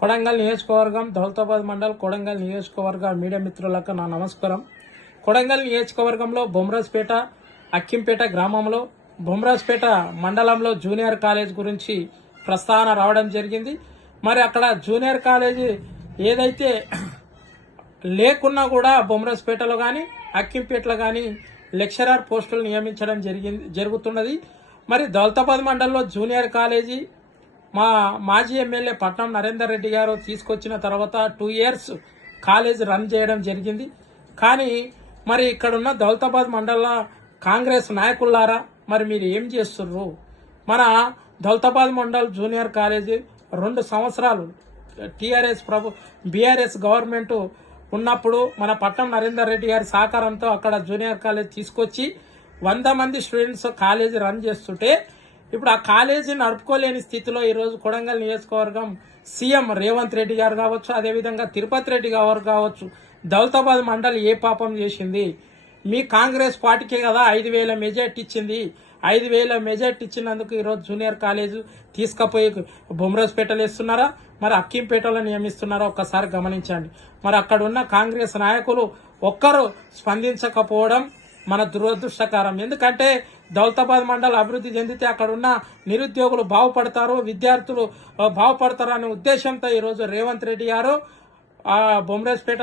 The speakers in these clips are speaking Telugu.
కొడంగల్ నియోజకవర్గం దౌలతాబాద్ మండల్ కొడంగల్ నియోజకవర్గ మీడియా మిత్రులకు నా నమస్కారం. కొడంగల్ నియోజకవర్గంలో బొమ్రాజ్పేట అక్కింపేట గ్రామంలో బొమ్రాజ్పేట మండలంలో జూనియర్ కాలేజ్ గురించి ప్రస్తావన రావడం జరిగింది. మరి అక్కడ జూనియర్ కాలేజీ ఏదైతే లేకున్నా కూడా బొమ్రాజ్పేటలో కానీ అక్కింపేటలో కానీ లెక్చరర్ పోస్టులు నియమించడం జరుగుతున్నది. మరి దౌలతాబాద్ మండలంలో జూనియర్ కాలేజీ మాజీ ఎమ్మెల్యే పట్నం నరేందర్ రెడ్డి గారు తీసుకొచ్చిన తర్వాత 2 years కాలేజ్ రన్ చేయడం జరిగింది. కానీ మరి ఇక్కడున్న దౌలతాబాద్ మండల కాంగ్రెస్ నాయకులారా మరి మీరు ఏం చేస్తుర్రు? మన దౌలతాబాద్ మండల్ జూనియర్ కాలేజీ 2 సంవత్సరాలు బీఆర్ఎస్ గవర్నమెంట్ ఉన్నప్పుడు మన పట్నం నరేందర్ రెడ్డి గారి సహకారంతో అక్కడ జూనియర్ కాలేజ్ తీసుకొచ్చి 100 మంది స్టూడెంట్స్ కాలేజీ రన్ చేస్తుంటే ఇప్పుడు ఆ కాలేజీ నడుపుకోలేని స్థితిలో ఈరోజు కొడంగల్ నియోజకవర్గం సీఎం రేవంత్ రెడ్డి గారు కావచ్చు, అదేవిధంగా తిరుపతి రెడ్డి గారు కావచ్చు, దౌలతాబాద్ మండలి ఏ పాపం చేసింది? మీ కాంగ్రెస్ పార్టీకే కదా 5,000 మెజార్టీ ఇచ్చింది. 5,000 మెజార్టీ ఇచ్చినందుకు ఈరోజు జూనియర్ కాలేజ్ తీసుకుపోయి బొమ్రాజ్పేటలో ఇస్తున్నారా, మరి అక్కింపేటలో నియమిస్తున్నారా? ఒక్కసారి గమనించండి. మరి అక్కడ ఉన్న కాంగ్రెస్ నాయకులు ఒక్కరు స్పందించకపోవడం మన దురదృష్టకరం. ఎందుకంటే దౌలతాబాద్ మండలం అభివృద్ధి చెందితే అక్కడ ఉన్న నిరుద్యోగులు బాగుపడతారు, విద్యార్థులు బాగుపడతారు అనే ఉద్దేశంతో ఈరోజు రేవంత్ రెడ్డి గారు బొమ్రాజ్పేట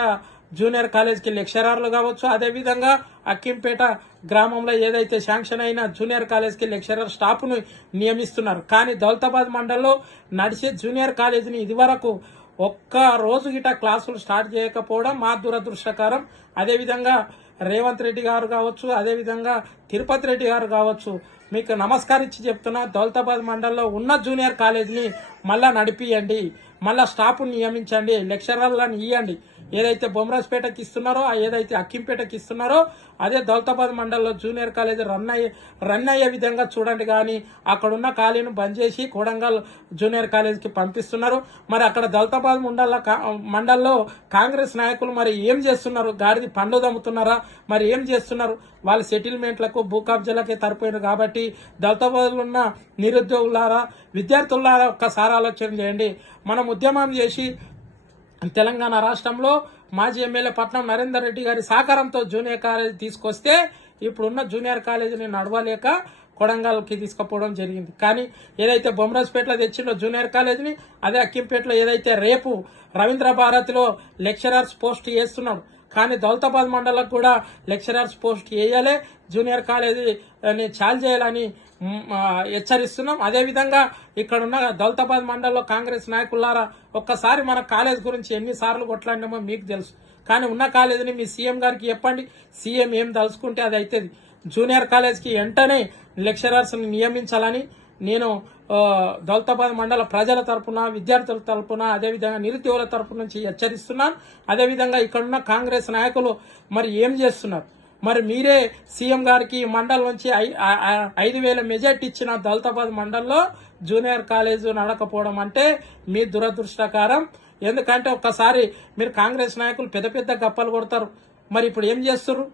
జూనియర్ కాలేజ్కి లెక్చరర్లు కావచ్చు, అదేవిధంగా అక్కింపేట గ్రామంలో ఏదైతే శాంక్షన్ అయిన జూనియర్ కాలేజ్కి లెక్చరర్ స్టాఫ్ను నియమిస్తున్నారు. కానీ దౌలతాబాద్ మండలంలో నడిచే జూనియర్ కాలేజీని ఇదివరకు ఒక్క రోజు గిట క్లాసులు స్టార్ట్ చేయకపోవడం మా దురదృష్టకరం. అదేవిధంగా రేవంత్ రెడ్డి గారు కావచ్చు, అదేవిధంగా తిరుపతి రెడ్డి గారు కావచ్చు, మీకు నమస్కరించి చెప్తున్నా, దౌలతాబాద్ మండలంలో ఉన్న జూనియర్ కాలేజీని మళ్ళా నడిపియండి, మళ్ళా స్టాఫ్ను నియమించండి, లెక్చరర్లను ఇవ్వండి. ఏదైతే బొమ్రాజ్పేటకి ఇస్తున్నారో, ఏదైతే అక్కింపేటకి ఇస్తున్నారో అదే దౌలతాబాద్ మండలంలో జూనియర్ కాలేజీ రన్ అయ్యే విధంగా చూడండి. కానీ అక్కడున్న ఖాళీను బంద్ చేసి కొడంగల్ జూనియర్ కాలేజీకి పంపిస్తున్నారు. మరి అక్కడ దౌలతాబాద్ మండల్లో కాంగ్రెస్ నాయకులు మరి ఏం చేస్తున్నారు? గాడిది పండు దమ్ముతున్నారా? మరి ఏం చేస్తున్నారు? వాళ్ళ సెటిల్మెంట్లకు భూ కబ్జాలకే తరిపోయారు. కాబట్టి దౌలతాబాద్లో ఉన్న నిరుద్యోగులారా, విద్యార్థులారా ఒక్కసారి ఆలోచన చేయండి. మనం ఉద్యమం చేసి తెలంగాణ రాష్ట్రంలో మాజీ ఎమ్మెల్యే పట్నం నరేందర్ రెడ్డి గారి సహకారంతో జూనియర్ కాలేజీ తీసుకొస్తే ఇప్పుడున్న జూనియర్ కాలేజీని నడవలేక కొడంగల్కి తీసుకుపోవడం జరిగింది. కానీ ఏదైతే బొమ్రాజ్పేటలో తెచ్చిండో జూనియర్ కాలేజీని అదే అక్కింపేటలో ఏదైతే రేపు రవీంద్ర భారతిలో లెక్చరర్స్ పోస్ట్ చేస్తున్నాడు. కానీ దౌలతాబాద్ మండలకు కూడా లెక్చరర్స్ పోస్ట్ వేయాలి, జూనియర్ కాలేజీని చాలు చేయాలని హెచ్చరిస్తున్నాం. అదేవిధంగా ఇక్కడున్న దౌలతాబాద్ మండలంలో కాంగ్రెస్ నాయకులారా ఒక్కసారి మన కాలేజ్ గురించి ఎన్నిసార్లు కొట్లాడినామో మీకు తెలుసు. కానీ ఉన్న కాలేజీని మీ సీఎం గారికి చెప్పండి. సీఎం ఏం తలుచుకుంటే అది అవుతుంది. జూనియర్ కాలేజ్కి వెంటనే లెక్చరర్స్ని నియమించాలని నేను దౌలతాబాద్ మండల ప్రజల తరపున, విద్యార్థుల తరపున, అదేవిధంగా నిరుద్యోగుల తరపు నుంచి హెచ్చరిస్తున్నాను. అదేవిధంగా ఇక్కడున్న కాంగ్రెస్ నాయకులు మరి ఏం చేస్తున్నారు? మరి మీరే సీఎం గారికి మండలం నుంచి 5,000 మెజార్టీ ఇచ్చిన దౌలతాబాద్ మండలంలో జూనియర్ కాలేజ్ నడకపోవడం అంటే మీ దురదృష్టకరం. ఎందుకంటే ఒక్కసారి మీరు కాంగ్రెస్ నాయకులు పెద్ద పెద్ద గప్పలు కొడతారు. మరి ఇప్పుడు ఏం చేస్తున్నారు?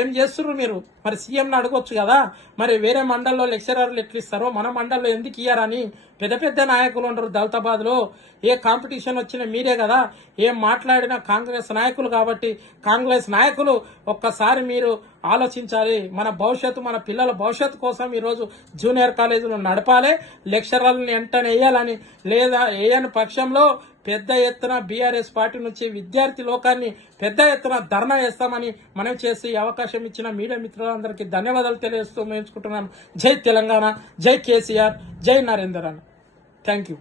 ఏం చేస్తున్నారు మీరు? మరి సీఎంని అడగొచ్చు కదా. మరి వేరే మండల్లో లెక్చరర్లు ఎట్లు ఇస్తారో మన మండల్లో ఎందుకు ఇయ్యారని పెద్ద పెద్ద నాయకులు ఉండరు దౌలతాబాద్లో. ఏ కాంపిటీషన్ వచ్చినా మీరే కదా, ఏం మాట్లాడినా కాంగ్రెస్ నాయకులు. కాబట్టి కాంగ్రెస్ నాయకులు ఒక్కసారి మీరు ఆలోచించాలి. మన భవిష్యత్తు, మన పిల్లల భవిష్యత్తు కోసం ఈరోజు జూనియర్ కాలేజీలు నడపాలి, లెక్చరర్లను వెంటనే వేయాలని. లేదా వేయని పక్షంలో పెద్ద ఎత్తున బీఆర్ఎస్ పార్టీ నుంచి విద్యార్థి లోకాన్ని పెద్ద ఎత్తున ధర్నా చేస్తామని మనం చేసి అవకాశం ఇచ్చిన మీడియా మిత్రులందరికీ ధన్యవాదాలు తెలియజేస్తూ మేంచుకుంటున్నాను. జై తెలంగాణ, జై కేసీఆర్, జై నరేందర్ అన్న. Thank you.